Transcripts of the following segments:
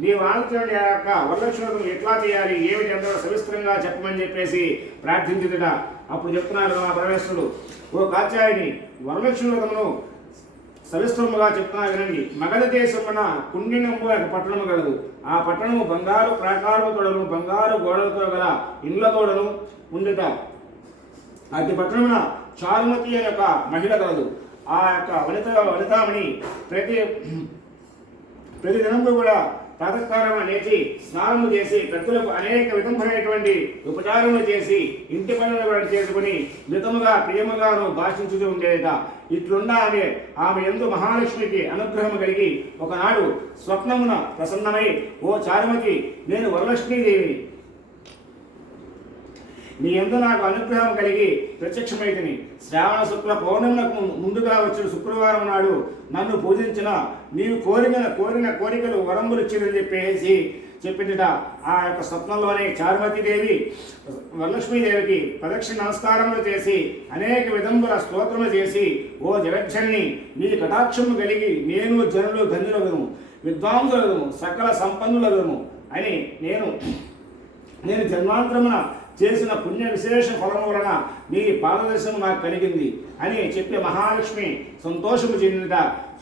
నీ ఆలోచన యొక్క వరలక్ష్మి ఎట్లా చేయాలి ఏమిటి అందరూ సవిస్తరంగా చెప్పమని చెప్పేసి ప్రార్థించుట అప్పుడు చెప్తున్నారు ఆ పరమేశ్వరుడు ఓ కాచారిని వరలక్ష్మి వ్రతమును సవిస్తరముగా చెప్తున్నా వినండి. మగధ దేశమున కుండినంబు ఒక పట్టణము గలదు. ఆ పట్టణము బంగారు ప్రాకారము తోడను బంగారు గోడలతో గల ఇండ్ల తోడను ఉండుట. అతి పట్టణమున చారుమతి అనే ఒక మహిళ కలదు. ఆ యొక్క వనిత వనితామణి ప్రతి ప్రతి దినంలో కూడా ప్రాతకాలం అనేది స్నానము చేసి పెద్దలకు అనేక విధములైనటువంటి ఉపచారములు చేసి ఇంటి పనులు చేసుకుని మితముగా ప్రియముగాను భాషించుతూ ఉండేదట. ఇట్లున్న ఆమె ఆమె ఎందు మహాలక్ష్మికి అనుగ్రహం కలిగి ఒకనాడు స్వప్నమున ప్రసన్నమై ఓ చారుమతి నేను వరలక్ష్మీదేవిని నీ ఎందు నాకు అనుగ్రహం కలిగి ప్రత్యక్షమైతిని. శ్రావణ శుక్ల పౌర్ణములకు ముందుగా వచ్చిన శుక్రవారం నాడు నన్ను పూజించిన నీవు కోరిన కోరిన కోరికలు వరములు ఇచ్చిందని చెప్పేసి చెప్పిందిట. ఆ యొక్క స్వప్నంలోనే చారుమతిదేవి వరలక్ష్మీదేవికి ప్రదక్షిణ నమస్కారములు చేసి అనేక విధముల స్తోత్రములు చేసి ఓ జగక్షణ్ణి నీ కటాక్షము కలిగి నేను జనులు ధన్యులగను విద్వాంసులగను సకల సంపన్నులగను అని నేను నేను జన్మాంతరమున చేసిన పుణ్య విశేష ఫలము వలన నీ పాదదర్శనం నాకు కలిగింది అని చెప్పి మహాలక్ష్మి సంతోషము చెందిందిట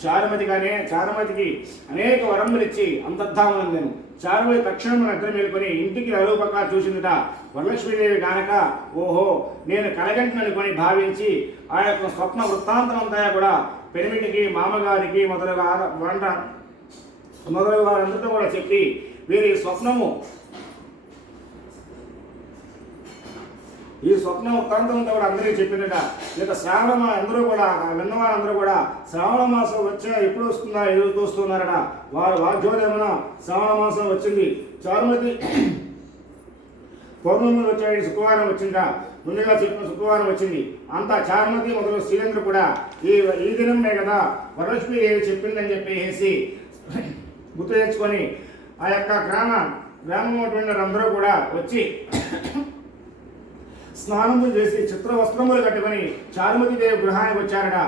చారుమతిగానే చారుమతికి అనేక వరములిచ్చి అంతర్ధామనందను చారుమతి తక్షణం నిద్ర మేలుకొని ఇంటికి అరూపంగా చూసిందిట. వరలక్ష్మీదేవి గానక ఓహో నేను కలగంటనుకొని భావించి ఆ యొక్క స్వప్న వృత్తాంతం అంతా కూడా పెనిమిటికి మామగారికి మొదలుగా వంట మొదలగు వారందరితో కూడా చెప్పి వీరి స్వప్నము ఈ స్వప్న వృత్తాంతంతో కూడా అందరికీ చెప్పినట ఇక శ్రావణ అందరూ కూడా విన్నవారందరూ కూడా శ్రావణ మాసం వచ్చిన ఎప్పుడు వస్తుందా ఎదురు చూస్తున్నారట వారు వాద్యోదయమున శ్రావణ మాసం వచ్చింది. చారుమతి పౌర్ణమి వచ్చాడు శుక్రవారం వచ్చిందా? ముందుగా చెప్పిన శుక్రవారం వచ్చింది. అంతా చారుమతి మొదలు శ్రీలంక కూడా ఈ ఈ దినమే కదా. వరలక్ష్మీదేవి చెప్పిందని చెప్పేసి గుర్తు తెచ్చుకొని ఆ యొక్క గ్రామ గ్రామం అందరూ కూడా వచ్చి స్నానములు చేసి చిత్ర వస్త్రములు కట్టుకొని చారుమతి దేవి గృహానికి వచ్చారట.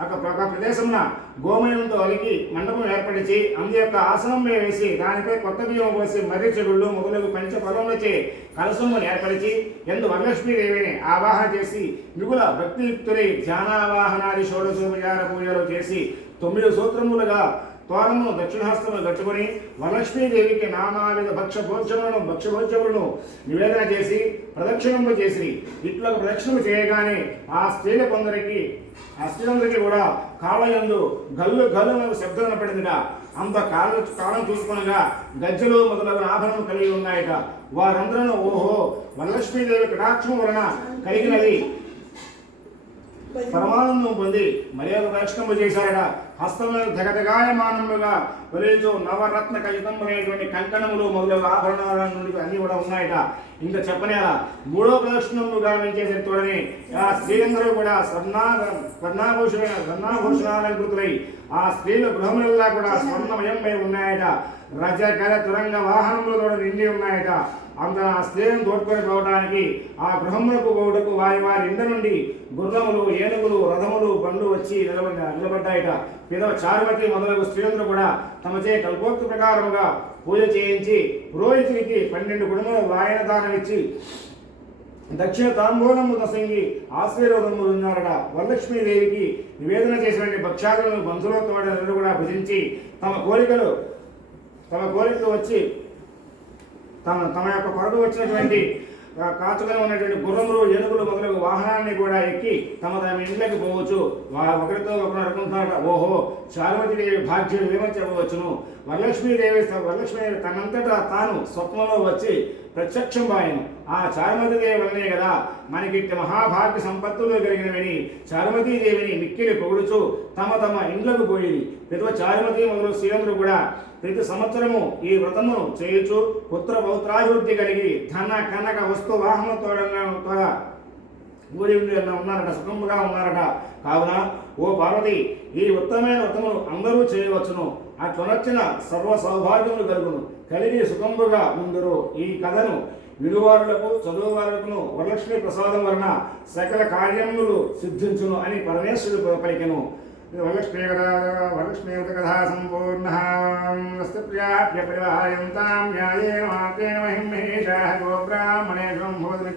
అక్కడ ఒక ప్రదేశమున గోమయంతో అలికి మండపం ఏర్పరిచి అందు యొక్క ఆసనం మీద వేసి దానిపై కొత్త బియ్యం పోసి మర్రి చెడుళ్ళు మొదలగు పంచ పొలంలోచే కలసములు ఏర్పరిచి ఎందు వరలక్ష్మీదేవిని ఆవాహన చేసి మిగుల భక్తియుక్తులై ధ్యానావాహనాది షోడశోపచార పూజలు చేసి తొమ్మిది సూత్రములుగా తోరమును దక్షిణహస్తములు కట్టుకొని వరలక్ష్మీదేవికి నానావిధ భక్ష భోజములను భక్ష భోజములను నివేదన చేసి ప్రదక్షిణము చేసి ఇట్లా ప్రదక్షిణము చేయగానే ఆ స్త్రీల కొందరికి ఆ స్త్రీలందరికీ కూడా కాళ్ళయందు గల్లు గల్లు శబ్దం వినపడిందిట. అంత కాల కాలం చూసుకునగా గజ్జలు మొదలగు ఆభరణం కలిగి ఉన్నాయట. వారందరూ ఓహో వరలక్ష్మీదేవి కటాక్షం వలన కలిగినది. పరమానందం పొంది మర్యాద రక్షణము చేశారట. హస్తములు ధగధగాయమానములుగా వెలుచు నవరత్న ఖచ్చితమైనటువంటి కంకణములు మొదలగు ఆభరణాల నుండి అన్ని కూడా ఉన్నాయట. ఇంకా చెప్పనేలా మూడో ప్రదక్షిణములు గావించేసరి తోడని ఆ స్త్రీలందరూ కూడా స్వర్ణా స్వర్ణాభూషణ స్వర్ణాభూషణాలంకృతులై ఆ స్త్రీల గృహములల్లా కూడా స్వర్ణమయంపై ఉన్నాయట. రజకర తురంగ వాహనములతో నిండి ఉన్నాయట. అంత ఆ స్త్రీలను తోడుకొని పోవడానికి ఆ గృహములకు పోవుటకు వారి వారి ఇంట నుండి గుర్రములు ఏనుగులు రథములు బండ్లు వచ్చి నిలబడి నిలబడ్డాయట. పిదవ చారుమతి మొదలగు స్త్రీలందరూ కూడా తమ చే కల్పోక్తి ప్రకారముగా పూజ చేయించి పురోహితునికి పన్నెండు గుణములు వాయన దానం ఇచ్చి దక్షిణ తాంబూలము దశంగి ఆశీర్వదములు ఉన్నారట వరలక్ష్మీదేవికి నివేదన చేసినటువంటి భక్షాదులను బంధువులతో కూడా భుజించి తమ కోరికలు తమ కోరికలు వచ్చి తమ తమ యొక్క కొరకు వచ్చినటువంటి ఆ, కాచుకొని ఉన్నటువంటి గుర్రములు ఏనుగులు మొదలగు వాహనాన్ని కూడా ఎక్కి తమ తమ ఇంట్లోకి పోవచ్చు. ఒకరితో ఒకరు అనుకుంటున్నారట ఓహో చారుమతిదేవి భాగ్యం ఏమని చెప్పవచ్చును. వరలక్ష్మీదేవి వరలక్ష్మీదేవి తనంతటా తాను స్వప్నంలో వచ్చి ప్రత్యక్షం బాయను ఆ చారుమతిదేవి వల్లనే కదా మనకి మహాభాగ్య సంపత్తులు కలిగినవని. చారుమతీదేవిని మిక్కిలి పొగుడుచు తమ తమ ఇండ్లకు పోయేది ప్రతి చారుమతి మొదలు శ్రీలందరూ కూడా ప్రతి సంవత్సరము ఈ వ్రతమును చేయుచు పుత్ర పౌత్రాభివృద్ధి కలిగి ధన కనక వస్తు తోడంగా ఊరి ఉన్నారట సుఖముగా ఉన్నారట. కావున ఓ పార్వతి ఈ ఉత్తమైన వ్రతమును అందరూ చేయవచ్చును. అట్లనొచ్చిన సర్వ సౌభాగ్యములు కలుగును. కలిగి సుఖముగా ఉందరు ఈ కథను విలువారులకు చదువువారులకును వరలక్ష్మి ప్రసాదం వలన సకల కార్యములు సిద్ధించును అని పరమేశ్వరుడు పలికెను. वरलक्ष्मीकथा सम्पूर्णः वस्तुप्रियाप्यपरिवाहयन्तां न्यायेन मात्रेण गोब्राह्मणे